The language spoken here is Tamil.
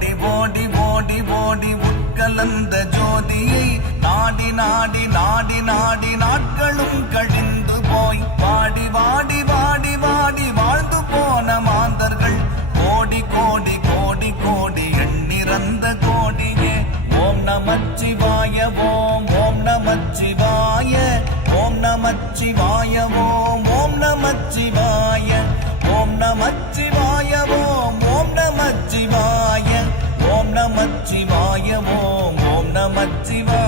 ஓடி ஓடி ஓடி ஓடி உட்கலந்த ஜோதியை நாடி நாடி நாடி நாடி நாட்களும் கழிந்து போய் வாடி வாடி வாடி வாடி வாழ்ந்து போன மாந்தர்கள் கோடி கோடி கோடி கோடி எண்ணிறந்த கோடியே. ஓம் நமச்சிவாய ஓம் ஓம் நமச்சிவாய ஓம் நமச்சிவாய ஓம் ஓம் நமச்சிவாய ஓம் நமச்சிவாய ஓம் ஓம் நமச்சிவாய ஓம் நமச்சிவாய ஓம் ஓம் நமச்சிவாய.